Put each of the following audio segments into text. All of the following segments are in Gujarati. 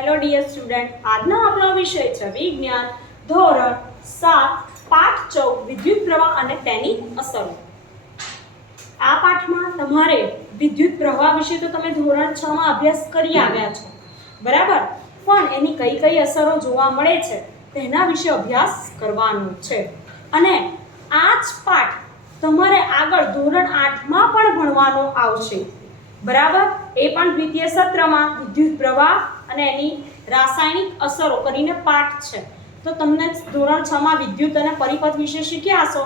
હેલો ડિયર સ્ટુડન્ટ, આજનો આપણો વિષય છે વિજ્ઞાન ધોરણ 7 પાઠ 14 વિદ્યુત પ્રવાહ અને તેની અસરો। આ પાઠમાં તમારે વિદ્યુત પ્રવાહ વિશે તો તમે ધોરણ 6 માં અભ્યાસ કરી આવ્યા છો, બરાબર, પણ એની કઈ કઈ અસરો જોવા મળે છે તેના વિશે અભ્યાસ કરવાનો છે। અને આ જ પાઠ તમારે આગળ ધોરણ 8 માં પણ ભણવાનો આવશે, બરાબર। એ પણ દ્વિતીય સત્રમાં વિદ્યુત પ્રવાહ અને એની રાસાયણિક અસરો કરીને પાઠ છે। તો તમને ધોરણ 6 માં વિદ્યુત અને પરિપથ વિશે શીખ્યા હશો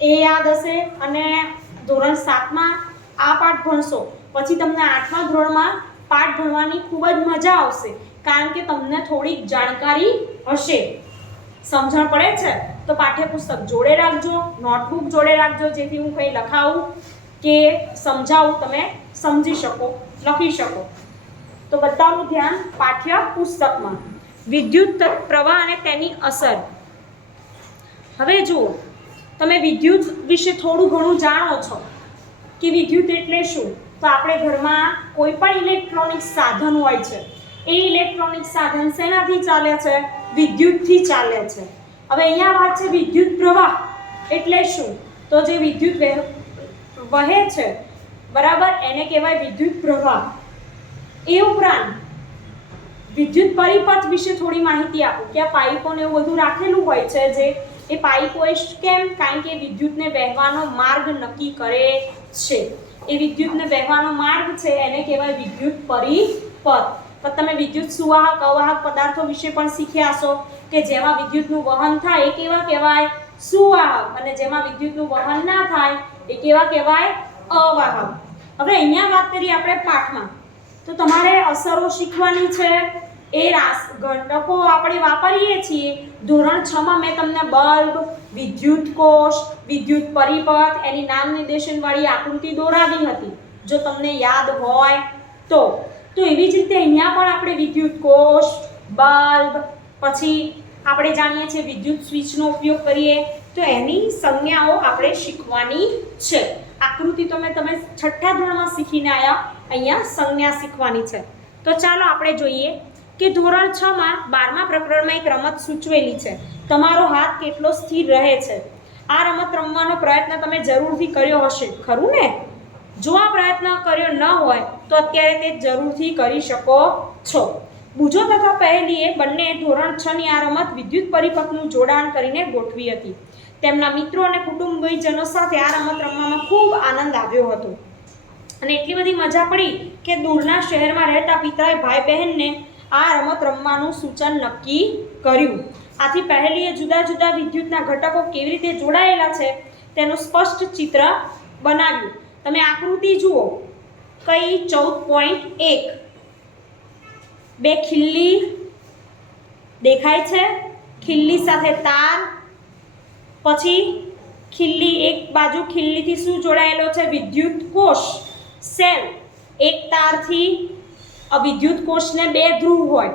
એ યાદ હશે, અને ધોરણ 7 માં આ પાઠ ભણશો પછી તમને 8મા ધોરણમાં પાઠ ભણવાની ખૂબ જ મજા આવશે, કારણ કે તમને થોડીક જાણકારી હશે, સમજણ પડે છે। તો પાઠ્યપુસ્તક જોડે રાખજો, નોટબુક જોડે રાખજો, જેથી હું કંઈ લખાવું કે સમજાવું તમે સમજી શકો, લખી શકો। તો બધાનું ધ્યાન પાઠ્યપુસ્તકમાં। વિદ્યુત પ્રવાહ અને તેની અસર। હવે જુઓ, તમે વિદ્યુત વિશે થોડું ઘણું જાણો છો કે વિદ્યુત એટલે શું। તો આપણે ઘરમાં કોઈ પણ ઇલેક્ટ્રોનિક સાધન હોય છે, એ ઇલેક્ટ્રોનિક સાધન શેનાથી ચાલે છે? વિદ્યુતથી ચાલે છે। હવે અહીંયા વાત છે વિદ્યુત પ્રવાહ એટલે શું? તો જે વિદ્યુત વહે છે, બરાબર, એને કહેવાય વિદ્યુત પ્રવાહ। એ ઉપરાંત વિદ્યુત પરિપથ વિશે થોડી માહિતી આપું કે આ પાઇપો ને એવું બધું રાખેલું હોય છે, જે એ પાઇપો કેમ? કારણ કે વિદ્યુતને વહેવાનો માર્ગ નક્કી કરે છે। એ વિદ્યુતને વહેવાનો માર્ગ છે એને કહેવાય વિદ્યુત પરિપથ। તો તમે વિદ્યુત સુવાહક અવાહક પદાર્થો વિશે પણ શીખ્યા હશો કે જેમાં વિદ્યુતનું વહન થાય એ કેવા કહેવાય? સુવાહક, અને જેમાં વિદ્યુતનું વહન ના થાય એ કેવા કહેવાય? અવાહક। હવે અહીંયા વાત કરીએ આપણે પાઠમાં, તો તમારે અસરો શીખવાની છે। એ ઘટકો આપણે વાપરીએ છીએ ધોરણ 6 માં મેં તમને બલ્બ, વિદ્યુત કોષ, વિદ્યુત પરિપથ, એની નામ નિર્દેશન વાળી આકૃતિ દોરાવી હતી, જો તમને યાદ હોય તો એવી જ રીતે અહીંયા પણ આપણે વિદ્યુત કોષ, બલ્બ, પછી આપણે જાણીએ છીએ વિદ્યુત સ્વિચનો ઉપયોગ કરીએ, તો એની સંજ્ઞાઓ આપણે શીખવાની છે। આકૃતિ તમે 6ઠ્ઠા ધોરણમાં શીખીને આવ્યા, અહીંયા સંજ્ઞા શીખવાની છે। તો ચાલો આપણે જોઈએ કે ધોરણ 6 માં 12મા પ્રકરણમાં એક રમત સૂચવેલી છે, તમારો હાથ કેટલો સ્થિર રહે છે। આ રમત રમવાનો પ્રયત્ન તમે જરૂરથી કર્યો હશે, ખરું ને? જો આ પ્રયત્ન કર્યો ન હોય તો અત્યારે તે જરૂરથી કરી શકો છો। બુજો તથા પહેલીએ બંને ધોરણ 6 ની આ રમત વિદ્યુત પરિપથનું જોડાણ કરીને ગોઠવી હતી। તેમના મિત્રો અને કુટુંબીજનો સાથે આ રમત રમવામાં ખૂબ આનંદ આવ્યો હતો, અને એટલી બધી મજા પડી કે દૂરના શહેરમાં રહેતા પિતરાએ ભાઈ બહેનને આ રમત રમવાનું સૂચન નક્કી કર્યું। આથી પહેલીએ જુદા જુદા વિદ્યુતના ઘટકો કેવી રીતે જોડાયેલા છે તેનું સ્પષ્ટ ચિત્ર બનાવ્યું। તમે આકૃતિ જુઓ, કઈ 14.1 બે ખિલ્લી દેખાય છે, ખિલ્લી સાથે તાર, પછી ખિલ્લી એક બાજુ ખિલ્લીથી શું જોડાયેલો છે? વિદ્યુત કોષ, સેલ। એક તારથી વિદ્યુત કોષને બે ધ્રુવ હોય,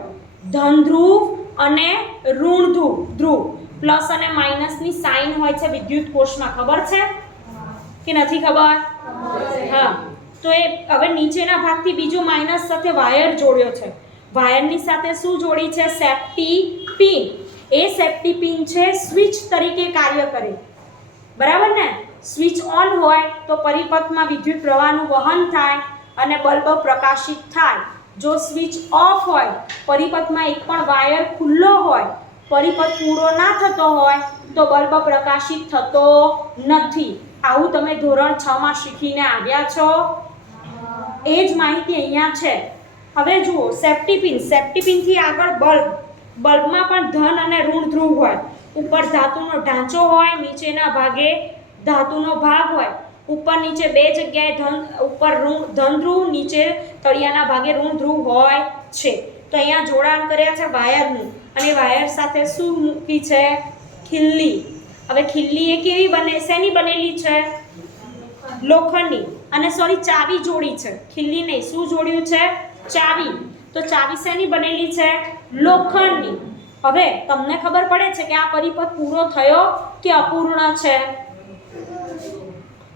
ધન ધ્રુવ અને ઋણ ધ્રુવ, પ્લસ અને માઇનસની સાઇન હોય છે વિદ્યુત કોષમાં, ખબર છે કે નથી ખબર? હા, તો એ હવે નીચેના ભાગથી બીજો માઇનસ સાથે વાયર જોડ્યો છે, વાયરની સાથે શું જોડી છે? Safety pin. એ સેફ્ટી પિન છે સ્વિચ તરીકે કાર્ય કરે, બરાબર ને? સ્વિચ ઓન હોય તો પરિપથમાં વિદ્યુત પ્રવાહનું વહન થાય અને બલ્બ પ્રકાશિત થાય। જો સ્વિચ ઓફ હોય, પરિપથમાં એક પણ વાયર ખુલ્લો હોય, પરિપથ પૂરો ના થતો હોય તો બલ્બ પ્રકાશિત થતો નથી। આવું તમે ધોરણ 6 માં શીખીને આવ્યા છો, એ જ માહિતી અહીંયા છે। હવે જુઓ, સેફ્ટી પિનથી આગળ બલ્બમાં પણ ધન અને ઋણ ધ્રુવ હોય, ઉપર ધાતુનો ઢાંચો હોય, નીચેના ભાગે ધાતુનો ભાગ હોય, ઉપર નીચે બે જગ્યાએ ઉપર ધન ધ્રુવ, નીચે તળિયાના ભાગે ઋણ ધ્રુવ હોય છે। તો અહીંયા જોડાણ કર્યા છે વાયરનું, અને વાયર સાથે શું મૂકી છે? ખિલ્લી। હવે ખિલ્લી એ કેવી બને, શેની બનેલી છે? લોખંડની। અને સોરી, ચાવી જોડી છે, ખિલ્લી નહીં, શું જોડ્યું છે? ચાવી। તો ચાવી શેની બનેલી છે? લોખંડની। હવે તમને ખબર પડે છે કે આ પરિપથ પૂરો થયો કે અપૂર્ણ છે?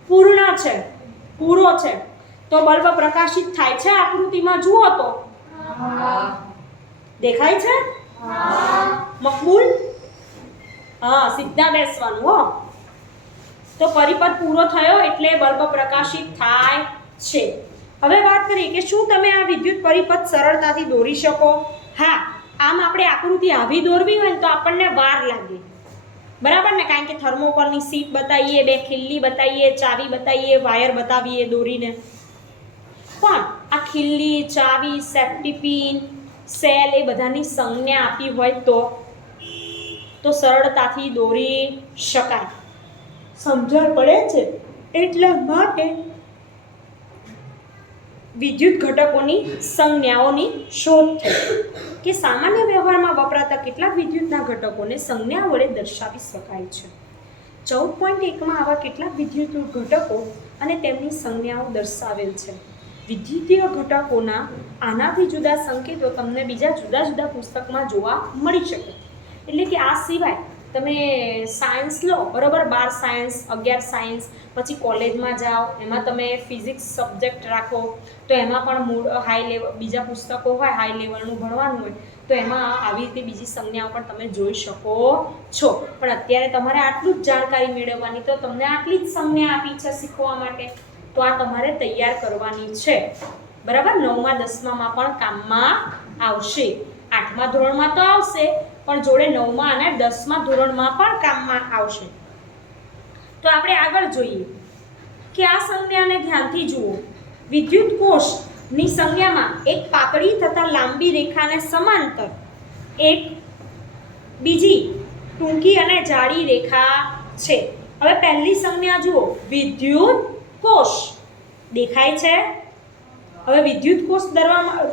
પૂર્ણ છે, પૂરો છે। તો બલ્બ પ્રકાશિત થાય છે આકૃતિમાં જુઓ તો, દેખાય છે? મકબૂલ? હા, સીધા બેસવાનું હો. તો પરિપથ પૂરો થયો એટલે બલ્બ પ્રકાશિત થાય છે. હવે વાત કરીએ કે શું તમે આ વિદ્યુત પરિપથ સરળતાથી દોરી શકો? હા, આમ આપણે આકૃતિ આવી દોરવી હોય તો આપણને વાર લાગે, બરાબર ને? કારણ કે થર્મોકોલની શીટ બતાવીએ, બે ખીલ્લી બતાવીએ, ચાવી બતાવીએ, વાયર બતાવીએ દોરીને. પણ આ ખીલ્લી, ચાવી, સેફ્ટી પિન, સેલ એ બધાની સંજ્ઞા આપી હોય તો સરળતાથી દોરી શકાય. સમજણ પડે છે? એટલા માટે વિદ્યુત ઘટકોની સંજ્ઞાઓની શોધ થઈ કે સામાન્ય વ્યવહારમાં વપરાતા કેટલાક વિદ્યુતના ઘટકોને સંજ્ઞા વડે દર્શાવી શકાય છે. 14.1માં આવા કેટલાક વિદ્યુત ઘટકો અને તેમની સંજ્ઞાઓ દર્શાવેલ છે. વિદ્યુતીય ઘટકોના આનાથી જુદા સંકેતો તમને બીજા જુદા જુદા પુસ્તકમાં જોવા મળી શકે. એટલે કે આ સિવાય તમે સાયન્સ લો, બરાબર, 12 સાયન્સ, 11 સાયન્સ, પછી કોલેજમાં જાઓ, એમાં તમે ફિઝિક્સ સબ્જેક્ટ રાખો તો એમાં પણ હાઈ લેવલ બીજા પુસ્તકો હોય, હાઈ લેવલનું ભણવાનું હોય તો એમાં આવી રીતે બીજી સંજ્ઞાઓ પણ તમે જોઈ શકો છો. પણ અત્યારે તમારે આટલું જ જાણકારી મેળવવાની, તો તમને આટલી જ સંજ્ઞા આપી છે શીખવા માટે, તો આ તમારે તૈયાર કરવાની છે, બરાબર? 9મા 10મામાં પણ કામમાં આવશે. 8મા ધોરણમાં તો આવશે, પણ જોડે 9મા અને 10મા ધોરણમાં પણ કામમાં આવશે. તો આપણે આગળ જોઈએ કે આ સંજ્ઞાને ધ્યાનથી જુઓ. વિદ્યુત કોષની સંજ્ઞામાં એક પાતળી તથા લાંબી રેખાને સમાંતર એક બીજી ટૂંકી અને જાડી રેખા છે. હવે પહેલી સંજ્ઞા જુઓ, વિદ્યુત કોષ. દેખાય છે? હવે વિદ્યુત કોષ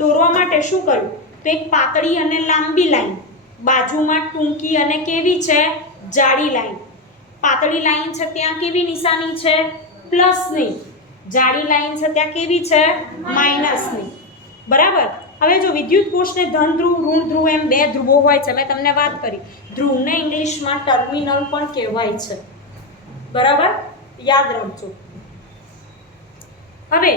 દોરવા માટે શું કર્યું? તો એક પાતળી અને લાંબી લાઈન, બાજુમાં ટૂંકી અને કેવી છે? જાડી લાઈન. પાતળી લાઈન છે ત્યાં કેવી નિશાની છે? પ્લસની. જાડી લાઈન છે ત્યાં કેવી છે? માઇનસની. બરાબર? હવે જો વિદ્યુત કોષને ધન ધ્રુવ, ઋણ ધ્રુવ એમ બે ધ્રુવો હોય છે. મેં તમને વાત કરી, ધ્રુવને ઇંગ્લિશમાં ટર્મિનલ પણ કહેવાય છે, બરાબર? યાદ રાખજો. હવે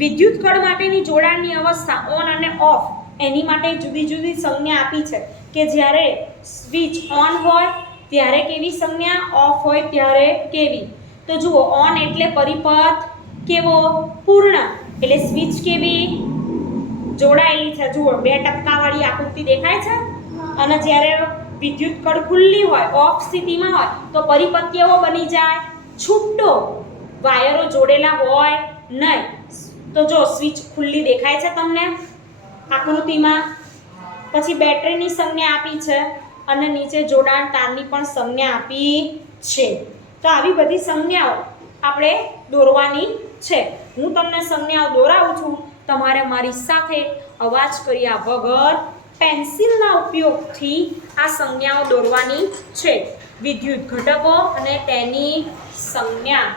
વિદ્યુત કળ માટેની જોડાણની અવસ્થા ઓન અને ઓફ, એની માટે જુદી જુદી સંજ્ઞા આપી છે કે જ્યારે સ્વિચ ઓન હોય ત્યારે કેવી સંજ્ઞા, ઓફ હોય ત્યારે કેવી. તો જુઓ, ઓન એટલે પરિપથ કેવો? પૂર્ણ. એટલે સ્વિચ કેવી? જોડાયેલી છે. જુઓ, 2 ટપકાવાળી આકૃતિ દેખાય છે. અને જ્યારે વિદ્યુત કળ ખુલ્લી હોય, ઓફ સ્થિતિમાં હોય તો પરિપથ કેવો બની જાય? છૂટો. વાયરો જોડેલા હોય નહીં. તો જો સ્વિચ ખુલ્લી દેખાય છે તમને આકૃતિમાં. પછી બેટરીની સંજ્ઞા આપી છે અને નીચે જોડાણ તારની પણ સંજ્ઞા આપી છે. તો આવી બધી સંજ્ઞાઓ આપણે દોરવાની છે. હું તમને સંજ્ઞાઓ દોરાવું છું, તમારે મારી સાથે અવાજ કર્યા વગર પેન્સિલના ઉપયોગથી આ સંજ્ઞાઓ દોરવાની છે. વિદ્યુત ઘટકો અને તેની સંજ્ઞા.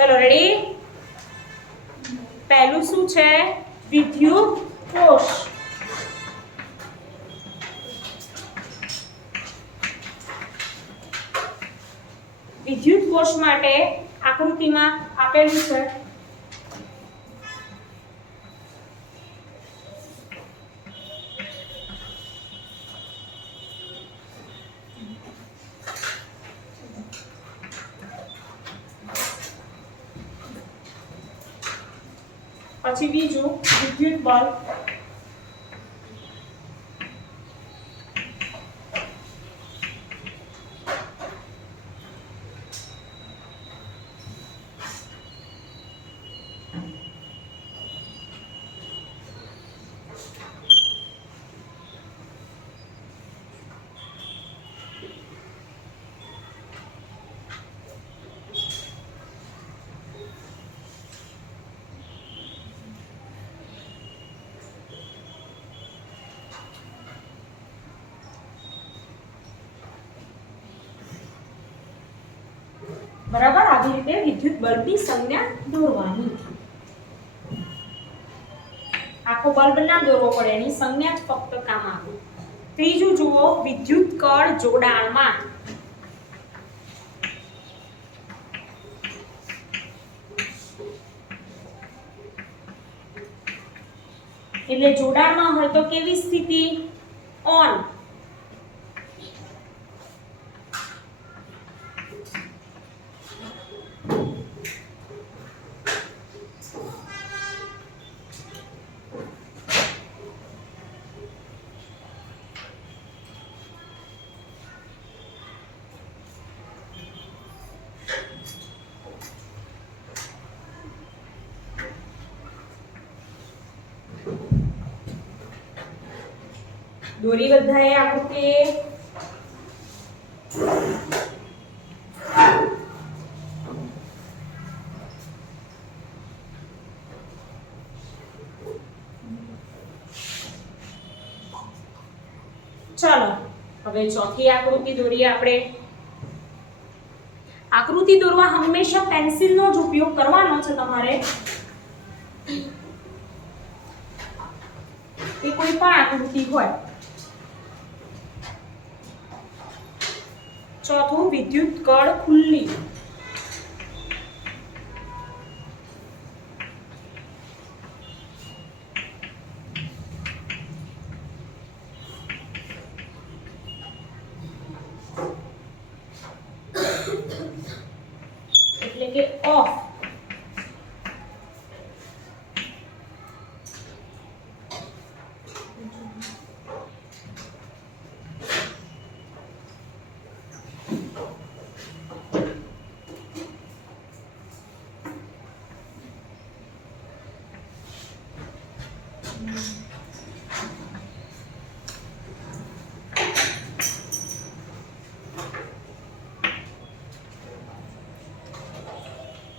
ચલો, રેડી? પહેલું શું છે? વિદ્યુત કોષ. વિદ્યુત કોષ માટે આકૃતિમાં આપેલું છે. પછી બીજું વિદ્યુત બલ્બ. બરાબર, આવી રીતે વિદ્યુત બલ્બની સંજ્ઞા દોરવાની. આખો બલ્બ ના દોરવો પડે, એની સંજ્ઞા જ ફક્ત કામ આવે. ત્રીજું જુઓ, વિદ્યુત કળ જોડાણમાં. એટલે જોડાણમાં હોય તો કેવી સ્થિતિ? ઓન. દોરી બધાએ આકૃતિ. ચાલો હવે ચોથી આકૃતિ દોરીએ આપણે. આકૃતિ દોરવા હંમેશા પેન્સિલનો જ ઉપયોગ કરવાનો છે તમારે. એ કોઈ પણ આકૃતિ હોય. ચોથું, વિદ્યુત કળ ખુલ્લી. એટલે કે ઓફ.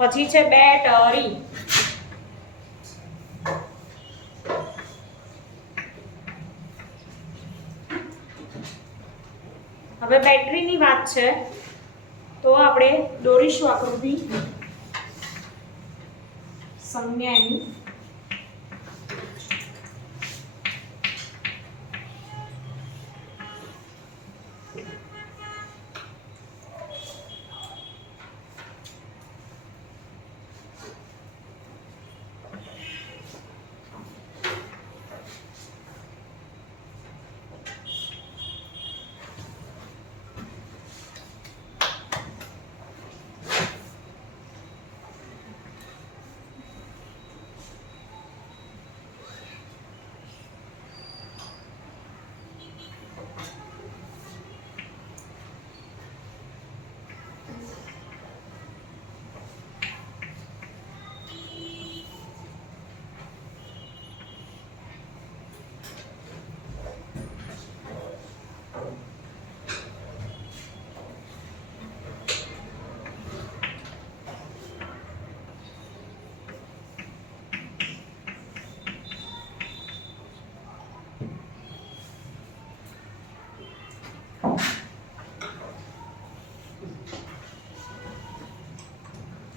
પછી છે બેટરી. હવે બેટરીની વાત છે તો આપણે દોરીશું આકૃતિ સંજ્ઞાની.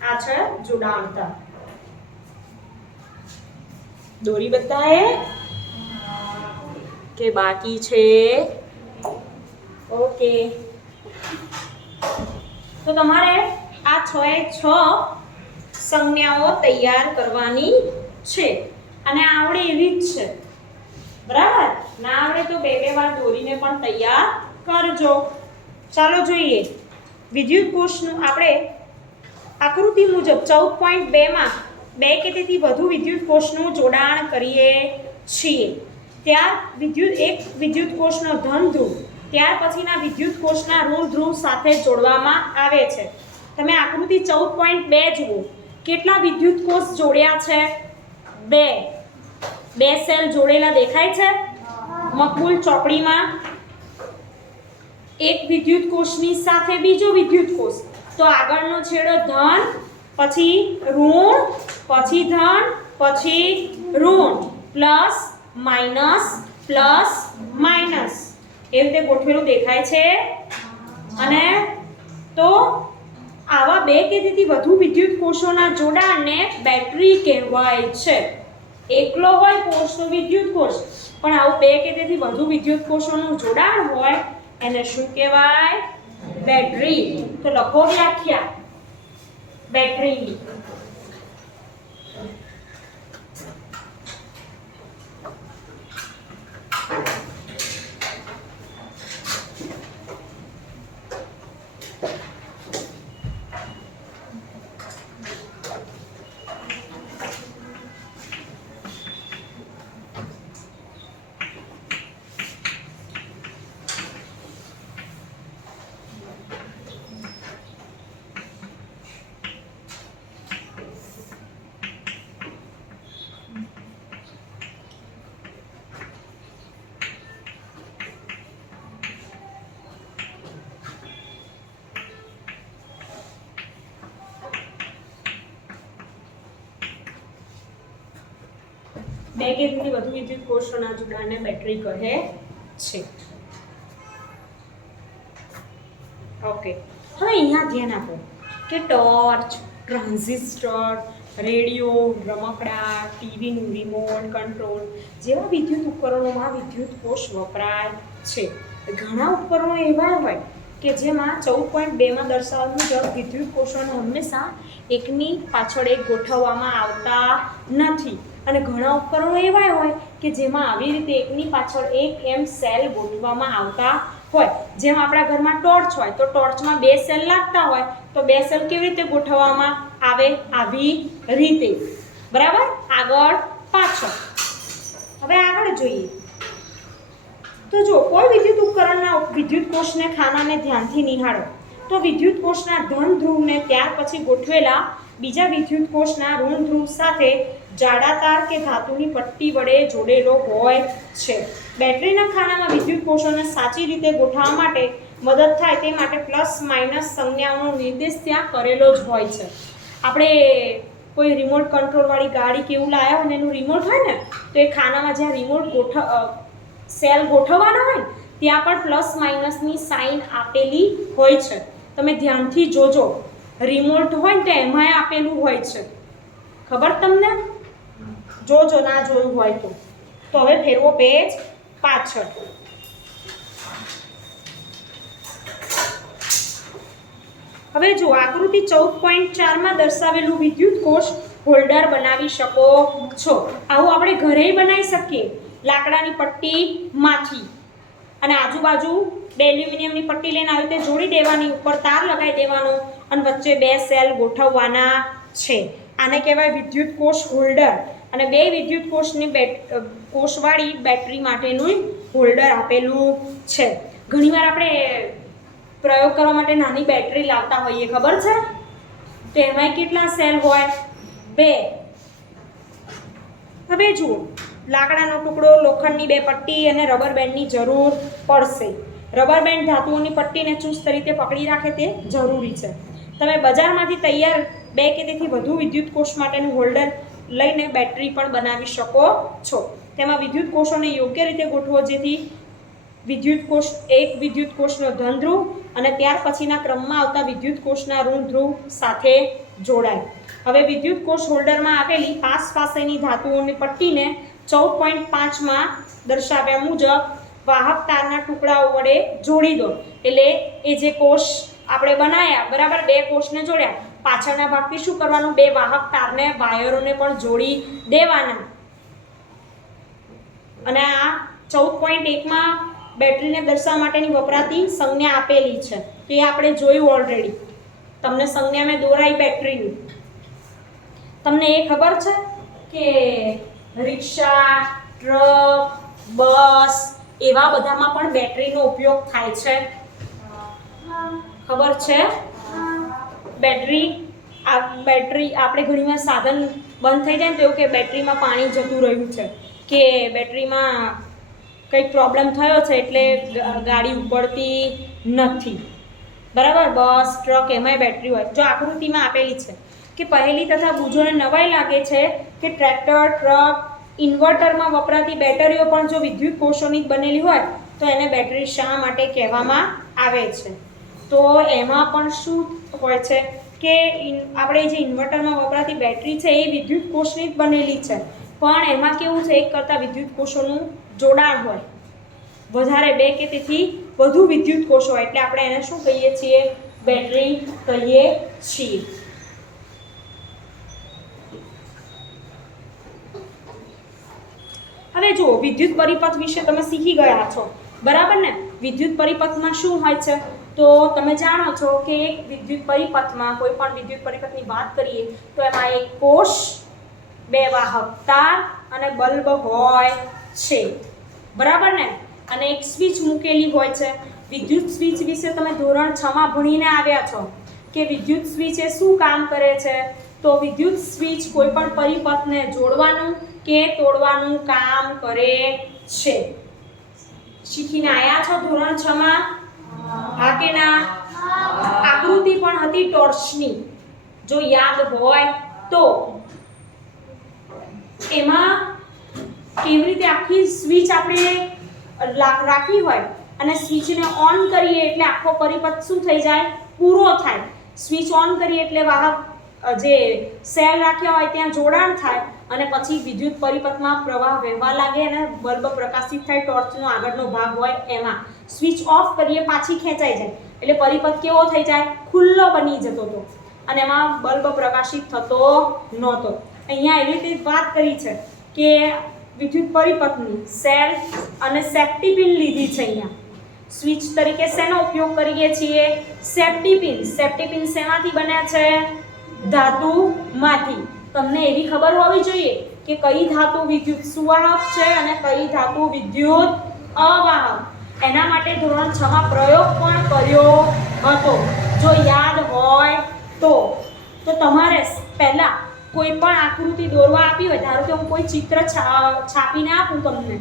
આ છે જોડાણતા. દોરી બતાએ કે બાકી છે? ઓકે, તો તમારે આ 6 એ 6 સંજ્ઞાઓ તૈયાર કરવાની છે અને આવડે એવી જ છે. બરાબર, ના આવડે તો બે વાર દોરીને પણ તૈયાર કરજો. ચાલો જોઈએ વિદ્યુત કોષનું. આપણે આકૃતિ મુજબ 14.2 માં 2 કે તેથી વધુ વિદ્યુત કોષનું જોડાણ કરીએ છીએ. એક વિદ્યુત કોષનો ધન ધ્રુવ ત્યાર પછીના વિદ્યુત કોષના ઋણ ધ્રુવ સાથે જોડવામાં આવે છે. તમે આકૃતિ 14.2 જુઓ. કેટલા વિદ્યુત કોષ જોડ્યા છે? 2 સેલ જોડેલા દેખાય છે મકબૂલ ચોપડીમાં. એક વિદ્યુત કોષની સાથે બીજો વિદ્યુત કોષ, તો આગળનો છેડો ધન, પછી ઋણ, પછી ધન, પછી ઋણ, પ્લસ માઇનસ, પ્લસ માઇનસ, એવી રીતે ગોઠવેલું દેખાય છે. અને તો આવા બે કે તેથી વધુ વિદ્યુત કોષોના જોડાણને બેટરી કહેવાય છે. એકલો હોય કોષનો વિદ્યુત કોષ, પણ આવું બે કે તેથી વધુ વિદ્યુત કોષોનું જોડાણ હોય એને શું કહેવાય? બેટરી. તો લખો વ્યાખ્યા બેટરીની. બે કે તેથી વધુ વિદ્યુત કોષોના જોડાણને બેટરી કહે છે. ઓકે, હવે અહીંયા ધ્યાન આપો કે ટોર્ચ, ટ્રાન્ઝિસ્ટર, રેડિયો, રમકડા, ટીવીનું રિમોટ કંટ્રોલ જેવા વિદ્યુત ઉપકરણોમાં વિદ્યુત કોષ વપરાય છે. ઘણા ઉપકરણો એવા હોય કે જેમાં 14.2 દર્શાવ્યા મુજબ વિદ્યુત કોષોને હંમેશા એકની પાછળ એક ગોઠવવામાં આવતા નથી, અને ઘણા ઉપકરણો એવા હોય કે જેમાં આવી રીતે એકની પાછળ એક એમ સેલ ગોઠવવામાં આવતા હોય. જેમ આપણા ઘરમાં ટોર્ચ હોય તો ટોર્ચમાં 2 સેલ લાગતા હોય, તો 2 સેલ કેવી રીતે ગોઠવવામાં આવે? આવી રીતે. બરાબર? આગળ પાછળ. હવે આગળ જોઈએ તો જો કોઈ વિદ્યુત ઉપકરણના વિદ્યુત કોષને ખાનાને ધ્યાનથી નિહાળો તો વિદ્યુત કોષના ધન ધ્રુવને ત્યાર પછી ગોઠવેલા બીજા વિદ્યુત કોષના ઋણ ધ્રુવ સાથે જાડા તાર કે ધાતુની પટ્ટી વડે જોડેલો હોય છે. બેટરીના ખાનામાં વિદ્યુત કોષોને સાચી રીતે ગોઠવવા માટે મદદ થાય તે માટે પ્લસ માઇનસ સંજ્ઞાઓનો નિર્દેશ ત્યાં કરેલો જ હોય છે. આપણે કોઈ રિમોટ કંટ્રોલ વાળી ગાડી કેવું લાવ્યા હોય ને એનું રિમોટ હોય ને, તો એ ખાનામાં જ્યાં રિમોટ સેલ ગોઠવવાના હોય ત્યાં પણ પ્લસ માઇનસની સાઇન આપેલી હોય છે. તમે ધ્યાનથી જોજો, રિમોટ હોય ને તો એમાંય આપેલું હોય છે. ખબર તમને? જોજો, ના જોયું હોય તો. તો હવે ફેરવો પેજ પાછળ. હવે જો આકૃતિ 14.4 દર્શાવેલું વિદ્યુત કોષ હોલ્ડર બનાવી શકો છો. આવું આપણે ઘરે બનાવી શકીએ લાકડાની પટ્ટીમાંથી, અને આજુબાજુ બે એલ્યુમિનિયમની પટ્ટી લઈને આવી રીતે જોડી દેવાની, ઉપર તાર લગાવી દેવાનો અને વચ્ચે 2 સેલ ગોઠવવાના છે. આને કહેવાય વિદ્યુત કોષ હોલ્ડર. અને 2 વિદ્યુત કોષની કોષવાળી બેટરી માટેનું હોલ્ડર આપેલું છે. ઘણીવાર આપણે પ્રયોગ કરવા માટે નાની બેટરી લાવતા હોઈએ, ખબર છે? તો એમાં કેટલા સેલ હોય? 2. હવે જુઓ, લાકડાનો ટુકડો, લોખંડની 2 પટ્ટી અને રબર બેન્ડની જરૂર પડશે. રબર બેન્ડ ધાતુઓની પટ્ટીને ચુસ્ત રીતે પકડી રાખે તે જરૂરી છે. તમે બજારમાંથી તૈયાર 2 કે તેથી વધુ વિદ્યુત કોષ માટેનું હોલ્ડર લઈને બેટરી પણ બનાવી શકો છો. તેમાં વિદ્યુત કોષોને યોગ્ય રીતે ગોઠવો જેથી એક વિદ્યુત કોષનો ધન ધ્રુવ અને ત્યાર પછીના ક્રમમાં આવતા વિદ્યુત કોષના ઋણ ધ્રુવ સાથે જોડાય. હવે વિદ્યુત કોષ હોલ્ડરમાં આપેલી પાસ પાસેની ધાતુઓની પટ્ટીને 14.5 દર્શાવ્યા મુજબ વાહક તારના ટુકડાઓ વડે જોડી દો. એટલે એ જે કોષ આપણે બનાવ્યા, બરાબર, 2 કોષને જોડ્યા, પાછળના ભાગથી શું કરવાનું? 2 વાહક તારને, વાયરોને પણ જોડી દેવાના. અને આ 14.1 બેટરીને દર્શાવવા માટેની વપરાતી સંજ્ઞા આપેલી છે. તો એ આપણે જોયું ઓલરેડી. તમને સંજ્ઞા મેં દોરાઈ બેટરીની. તમને એ ખબર છે કે રિક્ષા, ટ્રક, બસ એવા બધામાં પણ બેટરીનો ઉપયોગ થાય છે? ખબર છે? બેટરી આપણે ઘણીવાર સાધન બંધ થઈ જાય ને તો એવું કે બેટરીમાં પાણી જતું રહ્યું છે, કે બેટરીમાં કંઈક પ્રોબ્લેમ થયો છે એટલે ગાડી ઉપડતી નથી. બરાબર? બસ, ટ્રક એમાંય બેટરી હોય. જો આકૃતિમાં આપેલી છે કે પહેલી તથા બુજોને નવાઈ લાગે છે કે ટ્રેક્ટર, ટ્રક, ઇન્વર્ટરમાં વપરાતી બેટરીઓ પણ જો વિદ્યુત કોષોની બનેલી હોય તો એને બેટરી શા માટે કહેવામાં આવે છે? તો એમાં પણ શું હોય છે કે આપણે જે ઇન્વર્ટરમાં વપરાતી બેટરી છે એ વિદ્યુત કોષની જ બનેલી છે, પણ એમાં કેવું છે એક કરતાં વિદ્યુત કોષોનું જોડાણ હોય, વધારે બે કે તેથી વધુ વિદ્યુત કોષો હોય, એટલે આપણે એને શું કહીએ છીએ? બેટરી કહીએ છીએ. હવે જુઓ, વિદ્યુત પરિપથ વિશે તમે શીખી ગયા છો, બરાબર ને? વિદ્યુત પરિપથમાં શું હોય છે? તો તમે જાણો છો કે એક વિદ્યુત પરિપથમાં, કોઈ પણ વિદ્યુત પરિપથની વાત કરીએ તો એમાં એક કોષ, બે વાહક તાર અને બલ્બ હોય છે, બરાબર ને? અને એક સ્વિચ મૂકેલી હોય છે. વિદ્યુત સ્વિચ વિશે તમે ધોરણ 6 માં ભણીને આવ્યા છો કે વિદ્યુત સ્વિચ એ શું કામ કરે છે? તો વિદ્યુત સ્વિચ કોઈ પણ પરિપથને જોડવાનું કે તોડવાનું કામ કરે છે. શીખીને આયા છો ધોરણ 6 માં? હા કે ના? આકૃતિ પણ હતી ટોર્ચની, જો યાદ હોય તો. એમાં કેવી રીતે આખી સ્વિચ આપણે રાખી હોય અને સ્વિચને ઓન કરીએ એટલે આખો પરિપથ શું થઈ જાય? પૂરો થાય. સ્વિચ ઓન કરીએ એટલે વાહક જે સેલ રાખ્યા હોય ત્યાં જોડાણ થાય અને પછી વિદ્યુત પરિપથમાં પ્રવાહ વહેવા લાગે અને બલ્બ પ્રકાશિત થાય. ટોર્ચનો આગળનો ભાગ હોય એમાં. સ્વિચ ઓફ કરીએ પાછી ખેંચાઈ જાય એટલે પરિપથ કેવો થઈ જાય? ખુલ્લો બની જતો હતો અને એમાં બલ્બ પ્રકાશિત થતો નહોતો. અહીંયા એવી રીતે વાત કરી છે કે વિદ્યુત પરિપથની સેલ અને સેફ્ટી પિન લીધી છે. અહીંયા સ્વિચ તરીકે શેનો ઉપયોગ કરીએ છીએ? Safety pin. સેફ્ટી પિન શેમાંથી બને છે? ધાતુમાંથી. તમને એવી ખબર હોવી જોઈએ કે કઈ ધાતુ વિદ્યુત સુવાહક છે અને કઈ ધાતુ વિદ્યુત અવાહક. એના માટે ધોરણ 6 માં પ્રયોગ પણ કર્યો હતો, જો યાદ હોય તો. તો તમારે પહેલા કોઈ પણ આકૃતિ દોરવા આપી હોય, ધારો કે હું કોઈ ચિત્ર છાપીને આપું તમને,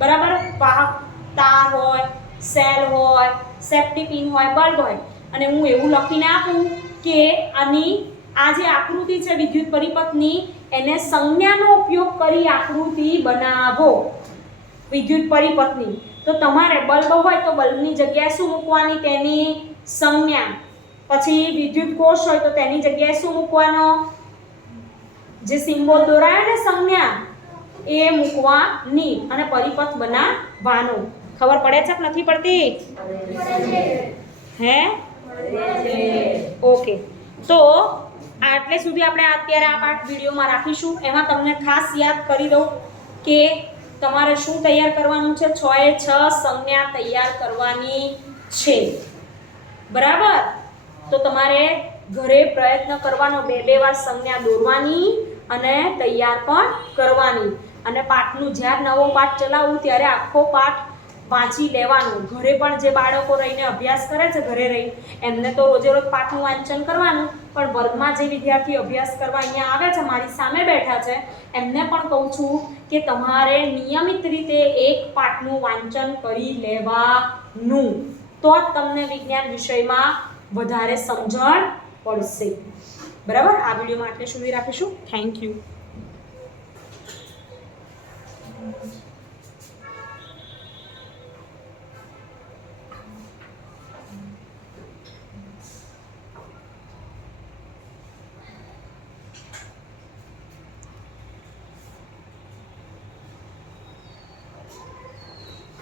બરાબર? વાહક તાર હોય, સેલ હોય, સેફ્ટી પિન હોય, બલ્બ હોય, અને હું એવું લખીને આપું કે આની આ જે આકૃતિ છે વિદ્યુત પરિપથની, એને સંજ્ઞાનો ઉપયોગ કરી આકૃતિ બનાવો વિદ્યુત પરિપથની. તો તમારે બલ્બ હોય તો બલ્બની જગ્યાએ શું મૂકવાની? તેની સંજ્ઞા. પછી વિદ્યુત કોષ હોય તો તેની જગ્યાએ શું મૂકવાનો? જે સિમ્બોલ દોરાયો ને સંજ્ઞા, એ મૂકવાની અને પરિપથ બનાવવાનો. ખબર પડે છે કે નથી પડતી? હે? ઓકે. તો આટલે સુધી આપણે અત્યારે આ પાઠ વિડીયોમાં રાખીશું. એમાં તમને ખાસ યાદ કરી દઉં કે તમારે શું તૈયાર કરવાનું છે? 6 એ 6 સંજ્ઞા તૈયાર કરવાની છે, બરાબર? તો તમારે ઘરે પ્રયત્ન કરવાનો, બે વાર સંજ્ઞા દોરવાની અને તૈયાર પણ કરવાની. અને પાઠનું જ્યારે નવો પાઠ ચલાવું ત્યારે આખો પાઠ વાંચી લેવાનું. ઘરે પણ જે બાળકો રહીને અભ્યાસ કરે છે, ઘરે રહી, એમને તો રોજે રોજ પાઠનું વાંચન કરવાનું, પણ વર્ગમાં જે વિદ્યાર્થી અભ્યાસ કરવા અહીંયા આવે છે, મારી સામે બેઠા છે, એમને પણ કહું છું કે તમારે નિયમિત રીતે એક પાઠનું વાંચન કરી લેવાનું, તો જ તમને વિજ્ઞાન વિષયમાં વધારે સમજણ પડશે, બરાબર? આ વિડીયોમાં આટલે સુધી રાખીશું. Thank you.